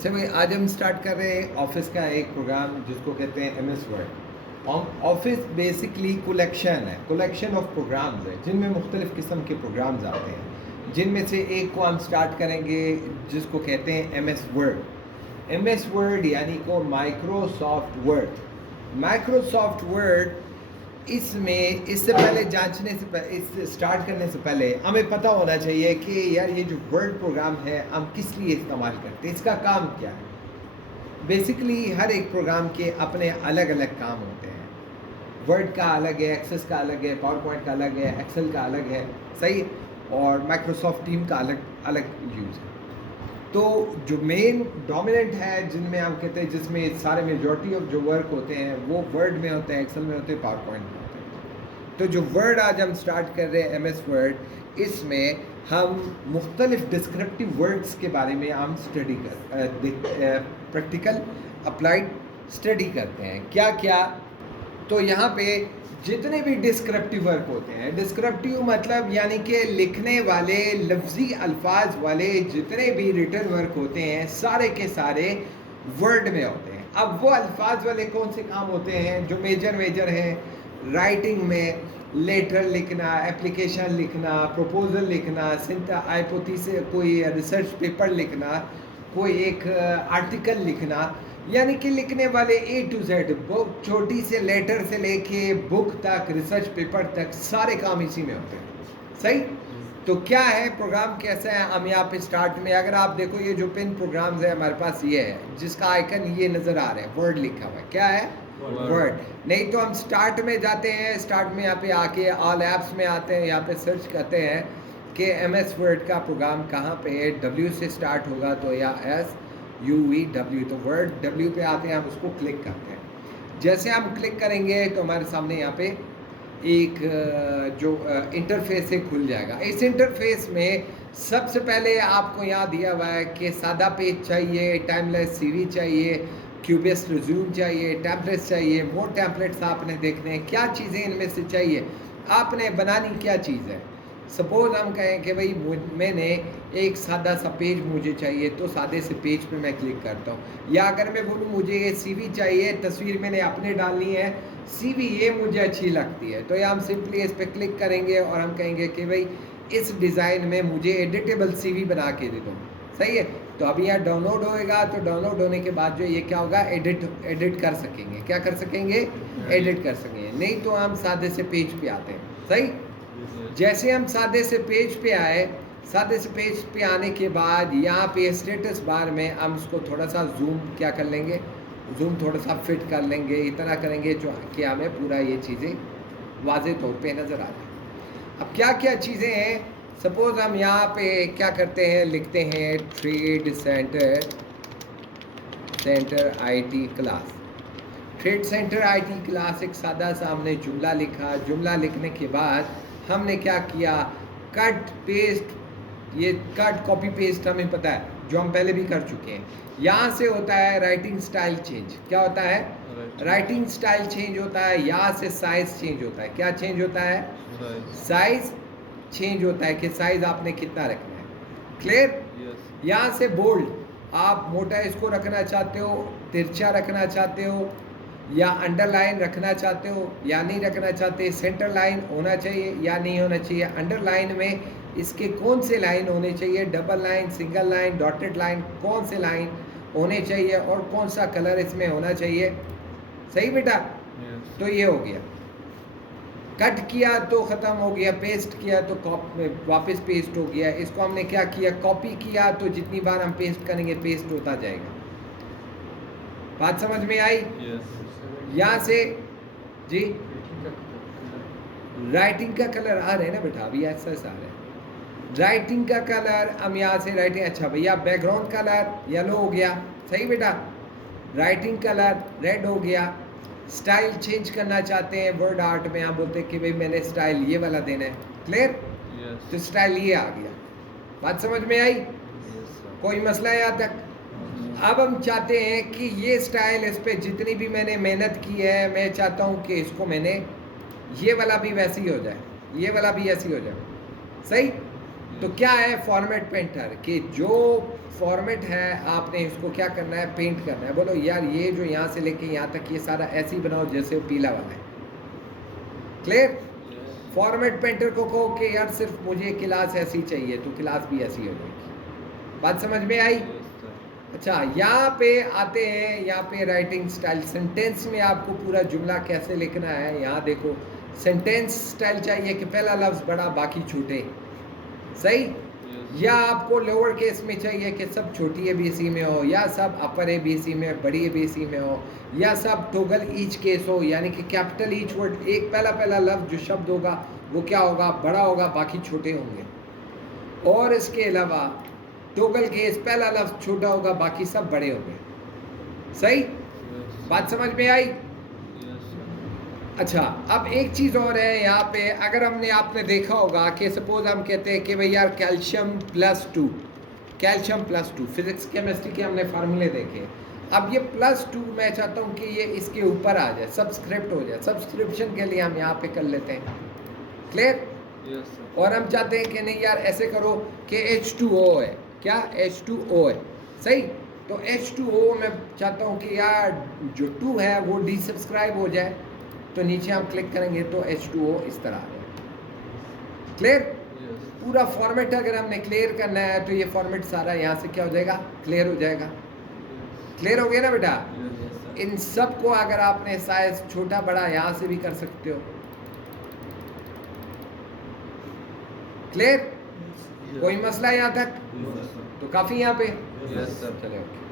अच्छा भाई, आज हम स्टार्ट कर रहे हैं ऑफिस का एक प्रोग्राम जिसको कहते हैं MS Word. Office basically collection of programs है जिनमें मुख्तलिफ़ किस्म के प्रोग्राम्स आते हैं, जिनमें से एक को हम स्टार्ट करेंगे जिसको कहते हैं एमएस वर्ड। एमएस वर्ड यानी को माइक्रोसॉफ्ट वर्ड। इसमें इससे पहले जांचने से पहले, इस स्टार्ट करने से पहले हमें पता होना चाहिए कि यार ये जो वर्ड प्रोग्राम है हम किस लिए इस्तेमाल करते हैं, इसका काम क्या है। बेसिकली हर एक प्रोग्राम के अपने अलग अलग काम होते हैं। वर्ड का अलग है, एक्सेस का अलग है, पावर पॉइंट का अलग है, एक्सेल का अलग है, सही, और माइक्रोसॉफ्ट टीम का अलग अलग यूज़ है। तो जो मेन डोमिनेंट है जिनमें हम कहते हैं, जिसमें सारे मेजॉरिटी ऑफ जो वर्क होते हैं वो वर्ड में होते हैं, एक्सेल में होते हैं, पावर पॉइंट में होते हैं। तो जो वर्ड आज हम स्टार्ट कर रहे हैं एमएस वर्ड, इसमें हम मुख्तलिफ डिस्क्रिप्टिव वर्ड्स के बारे में हम स्टडी प्रैक्टिकल अप्लाइड स्टडी करते हैं। क्या क्या, तो यहाँ पे जितने भी डिस्क्रिप्टिव वर्क होते हैं, डिस्क्रिप्टिव मतलब यानी कि लिखने वाले लफ्ज़ी अल्फाज वाले जितने भी रिटन वर्क होते हैं सारे के सारे वर्ड में होते हैं। अब वो अल्फाज वाले कौन से काम होते हैं जो मेजर हैं? राइटिंग में लेटर लिखना, एप्लीकेशन लिखना, प्रपोजल लिखना, से कोई रिसर्च पेपर लिखना, कोई एक आर्टिकल लिखना, यानी कि लिखने वाले ए टू जेड, बुक छोटी से लेटर से लेके बुक तक, रिसर्च पेपर तक, सारे काम इसी में होते हैं। सही। तो क्या है प्रोग्राम, कैसा है, हम यहाँ पे स्टार्ट में अगर आप देखो ये जो पिन प्रोग्राम्स है हमारे पास ये है जिसका आइकन ये नज़र आ रहा है, वर्ड लिखा हुआ है। क्या है? वर्ड। नहीं तो हम स्टार्ट में जाते हैं, स्टार्ट में यहाँ पे आके ऑल ऐप्स में आते हैं, यहाँ पे सर्च करते हैं कि एमएस वर्ड का प्रोग्राम कहाँ पे है। डब्ल्यू से स्टार्ट होगा तो या SUEW, तो वर्ड डब्ल्यू पे आते हैं, हम उसको क्लिक करते हैं। जैसे हम क्लिक करेंगे तो हमारे सामने यहाँ पे एक जो इंटरफेस है खुल जाएगा। इस इंटरफेस में सबसे पहले आपको यहाँ दिया हुआ है कि सादा पेज चाहिए, टाइमलेस CV चाहिए, क्यूबेस रिज्यूम चाहिए, टेम्पलेट्स चाहिए। वो टेम्पलेट्स आपने देखने हैं, क्या चीज़ें इनमें से चाहिए, आपने बनानी क्या चीज़ है। सपोज़ हम कहें कि भाई मैंने एक सादा सा पेज मुझे चाहिए, तो सादे से पेज पे मैं क्लिक करता हूँ। या अगर मैं बोलूँ मुझे ये CV चाहिए, तस्वीर मैंने अपने डालनी है, CV ये मुझे अच्छी लगती है, तो ये हम सिंपली इस पर क्लिक करेंगे और हम कहेंगे कि भाई इस डिज़ाइन में मुझे एडिटेबल CV बना के दे दो। सही है। तो अभी यहाँ डाउनलोड होएगा, तो डाउनलोड होने के बाद जो ये क्या होगा, एडिट कर सकेंगे। क्या कर सकेंगे? एडिट कर सकेंगे। नहीं तो हम सादे से पेज पे आते हैं। सही। जैसे हम सादे से पेज पे आए, सादे से पेज पे आने के बाद यहाँ पे स्टेटस बार में हम इसको थोड़ा सा जूम क्या कर लेंगे, जूम थोड़ा सा फिट कर लेंगे, इतना करेंगे जो कि हमें पूरा ये चीज़ें वाज़े तौर पे नज़र आ जाए। अब क्या क्या चीज़ें हैं, सपोज़ हम यहाँ पे क्या करते हैं, लिखते हैं trade centre IT class. Trade centre IT class, एक सादा सा हमने जुमला लिखा। जुमला लिखने के बाद हमने क्या किया, कट पेस्ट, ये कट कॉपी पेस्ट हमें पता है, जो हम पहले भी कर चुके हैं। यहाँ से होता है राइटिंग स्टाइल चेंज। क्या होता है? राइटिंग स्टाइल चेंज होता है। यहाँ से साइज चेंज होता है। क्या चेंज होता है? साइज चेंज होता है कि साइज आपने कितना रखना है। क्लियर? यहाँ से बोल्ड, आप मोटा इसको रखना चाहते हो, तिरछा रखना चाहते हो, या अंडरलाइन रखना चाहते हो या नहीं रखना चाहते, सेंटर लाइन होना चाहिए या नहीं होना चाहिए, अंडरलाइन में इसके कौन से लाइन होने चाहिए, double line, single line, dotted line, कौन से लाइन होने चाहिए और कौन सा कलर इसमें होना चाहिए। सही बेटा? तो ये हो गया। कट किया तो ख़त्म हो गया, पेस्ट किया तो वापस पेस्ट हो गया। इसको हमने क्या किया, कॉपी किया, तो जितनी बार हम पेस्ट करेंगे पेस्ट होता जाएगा। बात समझ में आई? यहाँ से जी राइटिंग का कलर आ रहे हैं ना बेटा, अभी ऐसा आ रहा है राइटिंग का कलर। हम यहाँ से राइटिंग, अच्छा भैया बैकग्राउंड कलर येलो हो गया। सही बेटा। राइटिंग कलर रेड हो गया। स्टाइल चेंज करना चाहते हैं वर्ड आर्ट में, हम बोलते हैं कि भाई मैंने स्टाइल ये वाला देना है। क्लियर? तो स्टाइल ये आ गया। बात समझ में आई? कोई मसला है यहाँ तक? अब हम चाहते हैं कि ये स्टाइल, इस पे जितनी भी मैंने मेहनत की है, मैं चाहता हूँ कि इसको मैंने ये वाला भी वैसे ही हो जाए, ये वाला भी ऐसी हो जाए। सही। तो क्या है फॉर्मेट पेंटर कि जो फॉर्मेट है आपने इसको क्या करना है, पेंट करना है। बोलो यार ये जो यहाँ से लेके यहाँ तक ये सारा ऐसे ही बनाओ जैसे वो पीला वाला है। क्लियर? फॉर्मेट पेंटर को कहो कि यार सिर्फ मुझे क्लास ऐसी चाहिए तो क्लास भी ऐसी हो जाएगी। बात समझ में आई? अच्छा, यहाँ पे आते हैं, यहाँ पे राइटिंग स्टाइल। सेंटेंस में आपको पूरा जुमला कैसे लिखना है, यहाँ देखो सेंटेंस स्टाइल चाहिए कि पहला लफ्ज़ बड़ा बाकी छोटे, सही? या आपको लोअर केस में चाहिए कि सब छोटी एबीसी में हो, या सब अपर एबीसी में बड़ी एबीसी में हो, या सब टोगल ईच केस हो, यानी कि कैपिटल ईच वर्ड, एक पहला लफ्ज़ जो शब्द होगा वो क्या होगा, बड़ा होगा, बाकी छोटे होंगे। और इसके अलावा टोगल केस पहला लफ्ज़ छोटा होगा, बाकी सब बड़े होंगे, सही? बात समझ में आई? अच्छा, अब एक चीज़ और है यहाँ पे, अगर हमने आपने देखा होगा कि सपोज हम कहते हैं कि भाई यार calcium plus two physics chemistry के हमने फार्मूले देखे। अब ये +2 मैं चाहता हूँ कि ये इसके ऊपर आ जाए, सब्सक्रिप्ट हो जाए। सब्सक्रिप्शन के लिए हम यहाँ पे कर लेते हैं। क्लियर? और हम चाहते हैं कि नहीं यार ऐसे करो कि H2O है, क्या H2O है, सही? तो H2O मैं चाहता हूँ कि यार जो 2 है वो डीसब्सक्राइब हो जाए, तो नीचे हम क्लिक करेंगे तो H2O इस तरह आ जाएगा। क्लियर? पूरा फॉर्मेट अगर हमने क्लियर करना है तो ये फॉर्मेट सारा यहाँ से क्या हो जाएगा, क्लियर हो जाएगा। क्लियर हो गया ना बेटा? इन सब को अगर आपने साइज छोटा बड़ा यहाँ से भी कर सकते हो। क्लियर? कोई मसला यहाँ तक? तो काफ़ी यहाँ पे चले, ओके।